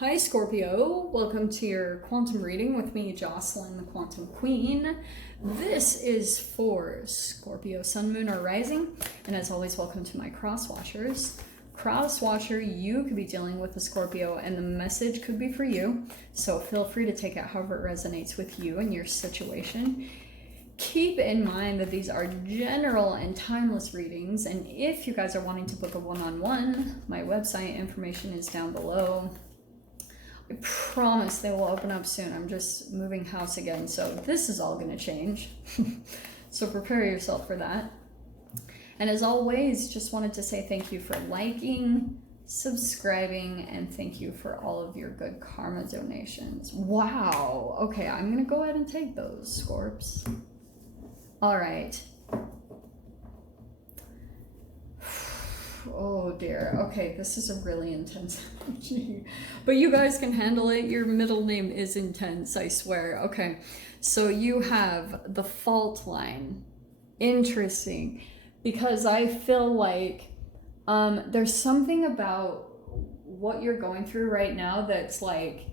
Hi Scorpio, welcome to your quantum reading with me, Jocelyn, the Quantum Queen. This is for Scorpio, Sun, Moon, or Rising, and as always, welcome to my crosswatchers. Crosswatcher, you could be dealing with a Scorpio, and the message could be for you, so feel free to take it however it resonates with you and your situation. Keep in mind that these are general and timeless readings, and if you guys are wanting to book a one-on-one, my website information is down below. I promise they will open up soon. I'm just moving house again, so this is all going to change. So prepare yourself for that. And as always, just wanted to say thank you for liking, subscribing, and thank you for all of your good karma donations. Wow. Okay, I'm going to go ahead and take those, Scorps. All right. Oh dear. Okay, this is a really intense energy. But you guys can handle it. Your middle name is intense, I swear. Okay, so you have the fault line. Interesting. Because I feel like there's something about what you're going through right now that's like,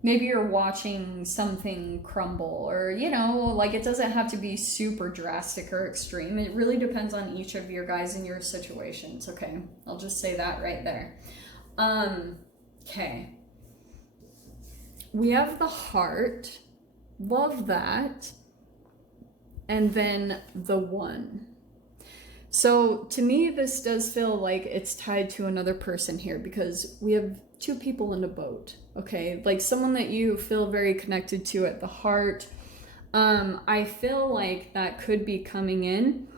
maybe you're watching something crumble, or like it doesn't have to be super drastic or extreme. It really depends on each of your guys and your situations. Okay, I'll just say that right there. Okay, we have the heart, love that, and then the one. So to me, this does feel like it's tied to another person here, because we have two people in a boat, okay? Like someone that you feel very connected to at the heart. I feel like that could be coming in.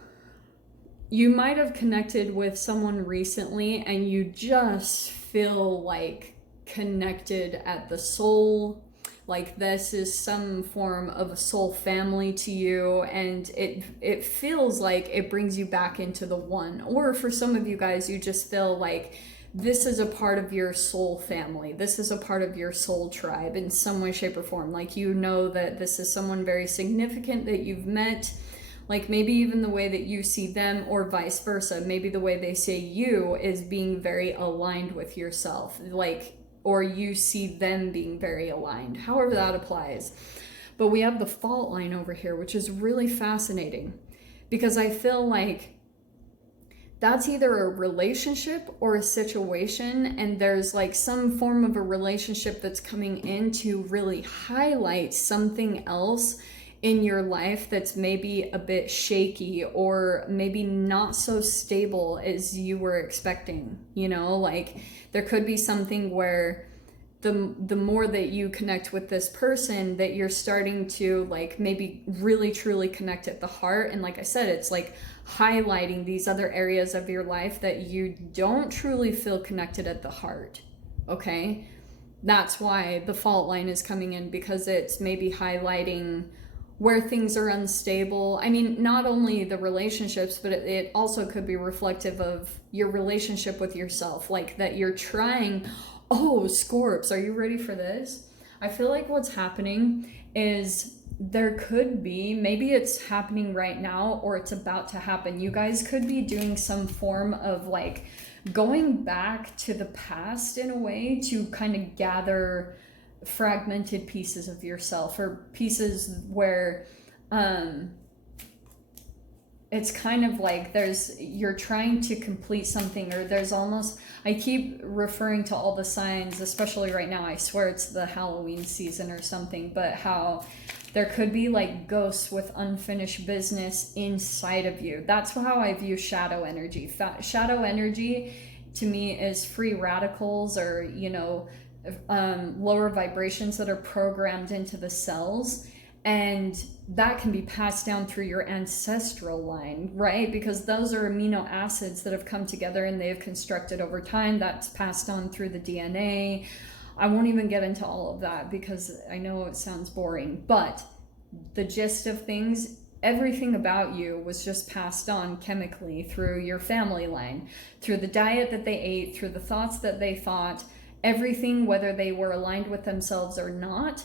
You might have connected with someone recently and you just feel like connected at the soul. Like this is some form of a soul family to you, and it feels like it brings you back into the one. Or for some of you guys, you just feel like this is a part of your soul family. This is a part of your soul tribe in some way, shape, or form. Like you know that this is someone very significant that you've met. Like maybe even the way that you see them, or vice versa. Maybe the way they say you is being very aligned with yourself. Like, or you see them being very aligned, however that applies. But we have the fault line over here, which is really fascinating, because I feel like that's either a relationship or a situation, and there's like some form of a relationship that's coming in to really highlight something else in your life that's maybe a bit shaky, or maybe not so stable as you were expecting. Like there could be something where the more that you connect with this person, that you're starting to like maybe really truly connect at the heart. And like I said, it's like highlighting these other areas of your life that you don't truly feel connected at the heart. Okay, that's why the fault line is coming in, because it's maybe highlighting where things are unstable. I mean, not only the relationships, but it also could be reflective of your relationship with yourself. Like that you're trying. Oh, Scorps, are you ready for this? I feel like what's happening is there could be, maybe it's happening right now, or it's about to happen. You guys could be doing some form of like going back to the past in a way to kind of gather fragmented pieces of yourself, or pieces where it's kind of like you're trying to complete something, or there's almost, I keep referring to all the signs, especially right now, I swear it's the Halloween season or something, but how there could be like ghosts with unfinished business inside of you. That's how I view shadow energy. Shadow energy to me is free radicals, or lower vibrations that are programmed into the cells, and that can be passed down through your ancestral line, right? Because those are amino acids that have come together and they have constructed over time. That's passed on through the DNA. I won't even get into all of that because I know it sounds boring, but the gist of things, everything about you was just passed on chemically through your family line, through the diet that they ate, through the thoughts that they thought, everything, whether they were aligned with themselves or not.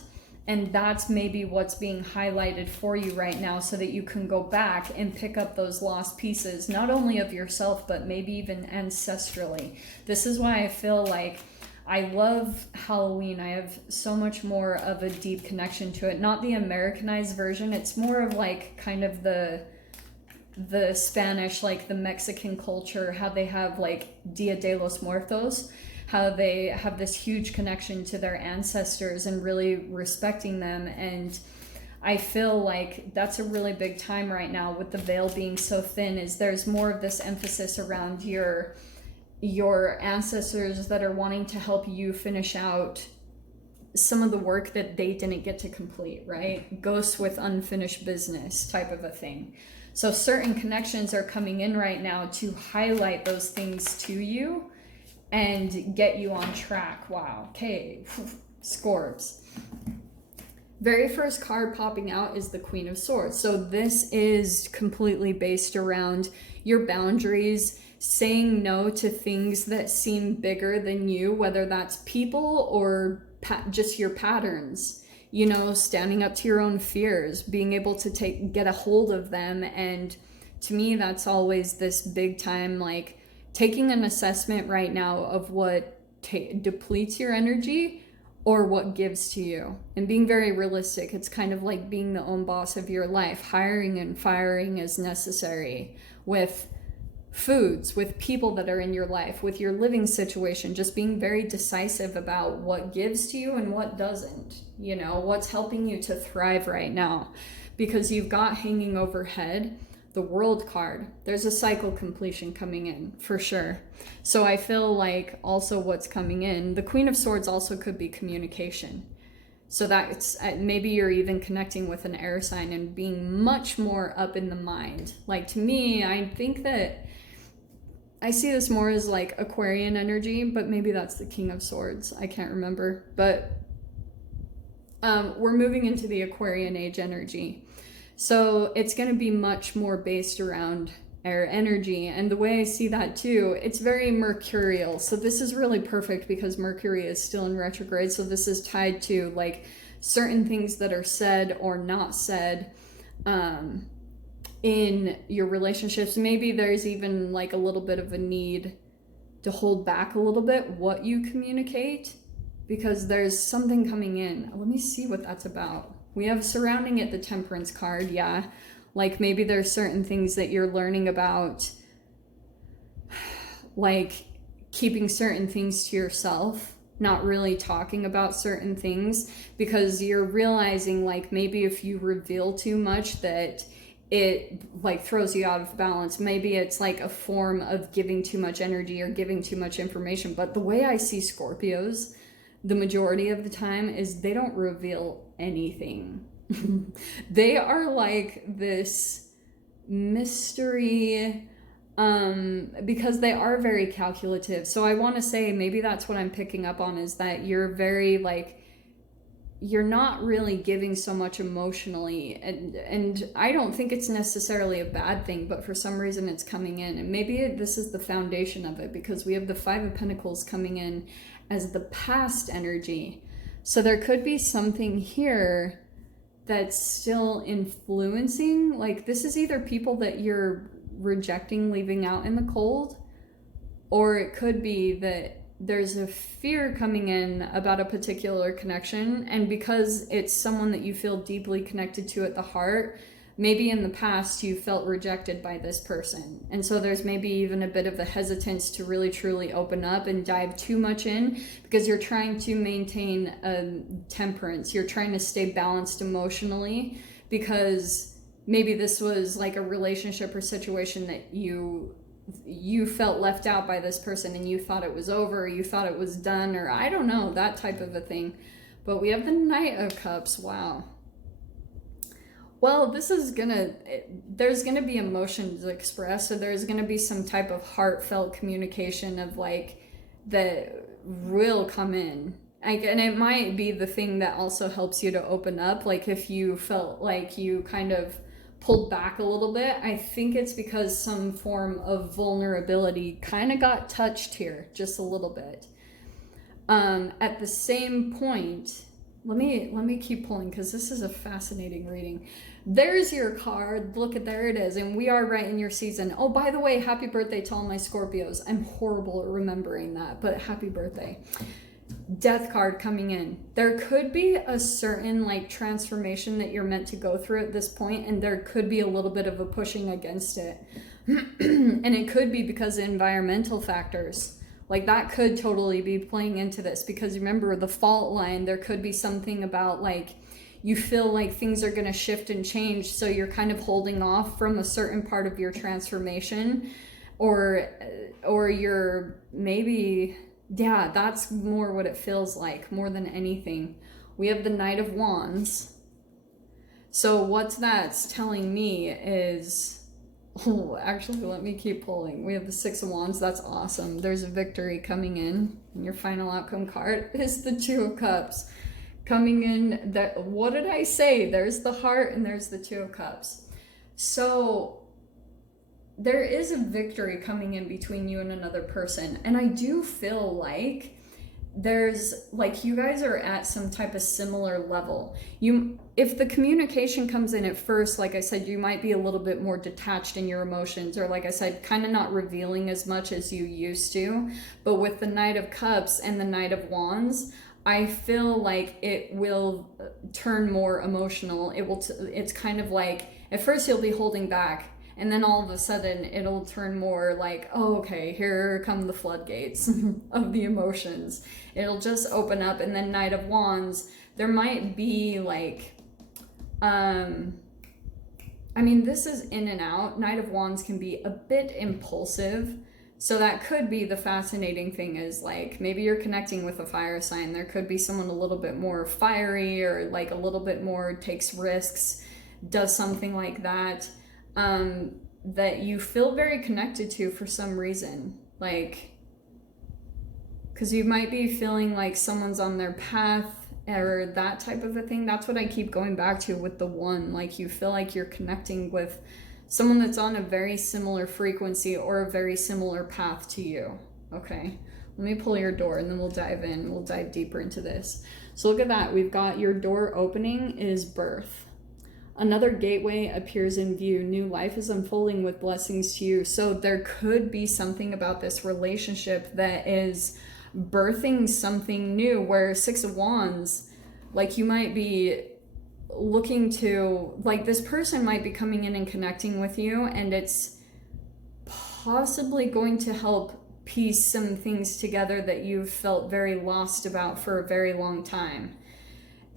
And that's maybe what's being highlighted for you right now, so that you can go back and pick up those lost pieces, not only of yourself, but maybe even ancestrally. This is why I feel like I love Halloween. I have so much more of a deep connection to it. Not the Americanized version. It's more of like kind of the Spanish, like the Mexican culture, how they have like Dia de los Muertos, how they have this huge connection to their ancestors and really respecting them. And I feel like that's a really big time right now with the veil being so thin, is there's more of this emphasis around your ancestors that are wanting to help you finish out some of the work that they didn't get to complete, right? Ghosts with unfinished business type of a thing. So certain connections are coming in right now to highlight those things to you and get you on track. Wow. Okay. Scorps. Very first card popping out is the Queen of Swords. So this is completely based around your boundaries, saying no to things that seem bigger than you, whether that's people or just your patterns. You know, standing up to your own fears, being able to get a hold of them. And to me, that's always this big time, like taking an assessment right now of what depletes your energy or what gives to you, and being very realistic. It's kind of like being the own boss of your life, hiring and firing as necessary, with foods, with people that are in your life, with your living situation, just being very decisive about what gives to you and what doesn't, you know, what's helping you to thrive right now. Because you've got hanging overhead the World card. There's a cycle completion coming in for sure. So I feel like also what's coming in, the Queen of Swords also could be communication. So that's maybe you're even connecting with an air sign and being much more up in the mind. Like to me, I think that I see this more as like Aquarian energy, but maybe that's the King of Swords. I can't remember, but we're moving into the Aquarian age energy. So it's going to be much more based around air energy. And the way I see that too, it's very mercurial. So this is really perfect because Mercury is still in retrograde. So this is tied to like certain things that are said or not said in your relationships. Maybe there's even like a little bit of a need to hold back a little bit what you communicate, because there's something coming in. Let me see what that's about. We have surrounding it the Temperance card, yeah. Like maybe there's certain things that you're learning about, like keeping certain things to yourself, not really talking about certain things, because you're realizing like maybe if you reveal too much that it like throws you out of balance. Maybe it's like a form of giving too much energy or giving too much information. But the way I see Scorpios, the majority of the time, is they don't reveal anything. They are like this mystery, because they are very calculative. So I want to say maybe that's what I'm picking up on, is that you're very like, you're not really giving so much emotionally, and I don't think it's necessarily a bad thing, but for some reason it's coming in. And maybe this is the foundation of it, because we have the Five of Pentacles coming in as the past energy. So there could be something here that's still influencing, like this is either people that you're rejecting, leaving out in the cold, or it could be that there's a fear coming in about a particular connection, and because it's someone that you feel deeply connected to at the heart, maybe in the past you felt rejected by this person, and so there's maybe even a bit of a hesitance to really truly open up and dive too much in, because you're trying to maintain temperance, you're trying to stay balanced emotionally, because maybe this was like a relationship or situation that you felt left out by this person and you thought it was over, or you thought it was done, or I don't know, that type of a thing. But we have the Knight of Cups. Wow. Well, there's gonna be emotions expressed, so there's gonna be some type of heartfelt communication of like that will come in. And it might be the thing that also helps you to open up. Like if you felt like you kind of pulled back a little bit, I think it's because some form of vulnerability kind of got touched here just a little bit. At the same point, let me keep pulling, because this is a fascinating reading. There's your card. Look at, there it is. And we are right in your season. Oh, by the way, happy birthday to all my Scorpios. I'm horrible at remembering that, but happy birthday. Death card coming in. There could be a certain like transformation that you're meant to go through at this point, and there could be a little bit of a pushing against it. And it could be because of environmental factors. Like that could totally be playing into this, because remember the fault line, there could be something about like you feel like things are going to shift and change, so you're kind of holding off from a certain part of your transformation, or you're maybe, yeah, that's more what it feels like more than anything. We have the Knight of Wands. So what that's telling me is, oh, actually, let me keep pulling. We have the Six of Wands. That's awesome. There's a victory coming in. And your final outcome card is the Two of Cups. Coming in, that, what did I say? There's the heart and there's the Two of Cups. So there is a victory coming in between you and another person. And I do feel like there's, like, you guys are at some type of similar level. If the communication comes in at first, like I said, you might be a little bit more detached in your emotions, or like I said, kind of not revealing as much as you used to. But with the Knight of Cups and the Knight of Wands, I feel like it will turn more emotional. It's kind of like, at first you'll be holding back, and then all of a sudden it'll turn more like, oh, okay, here come the floodgates of the emotions. It'll just open up. And then Knight of Wands, there might be like, I mean, this is in and out. Knight of Wands can be a bit impulsive. So that could be the fascinating thing, is like, maybe you're connecting with a fire sign. There could be someone a little bit more fiery, or like a little bit more takes risks, does something like that, that you feel very connected to for some reason. Like, because you might be feeling like someone's on their path, or that type of a thing. That's what I keep going back to with the one. Like, you feel like you're connecting with someone that's on a very similar frequency or a very similar path to you. Okay, let me pull your door and then we'll dive in. We'll dive deeper into this. So look at that. We've got your door opening is birth. Another gateway appears in view. New life is unfolding with blessings to you. So there could be something about this relationship that is birthing something new, where Six of Wands, like, you might be looking to, like, this person might be coming in and connecting with you, and it's possibly going to help piece some things together that you've felt very lost about for a very long time.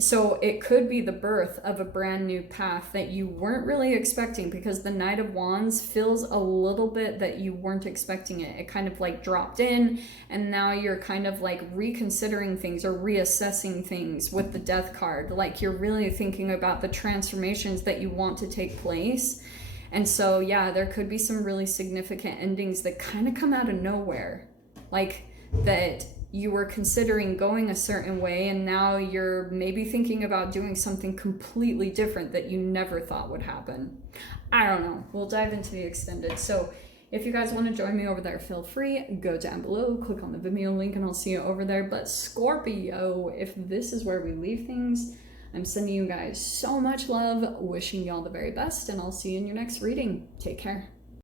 So it could be the birth of a brand new path that you weren't really expecting, because the Knight of Wands feels a little bit that you weren't expecting it. It kind of like dropped in, and now you're kind of like reconsidering things or reassessing things with the Death card. Like, you're really thinking about the transformations that you want to take place. And so, yeah, there could be some really significant endings that kind of come out of nowhere. Like, that you were considering going a certain way, and now you're maybe thinking about doing something completely different that you never thought would happen. I don't know. We'll dive into the extended. So if you guys want to join me over there, feel free. Go down below, click on the Vimeo link, and I'll see you over there. But Scorpio, if this is where we leave things, I'm sending you guys so much love, wishing you all the very best, and I'll see you in your next reading. Take care.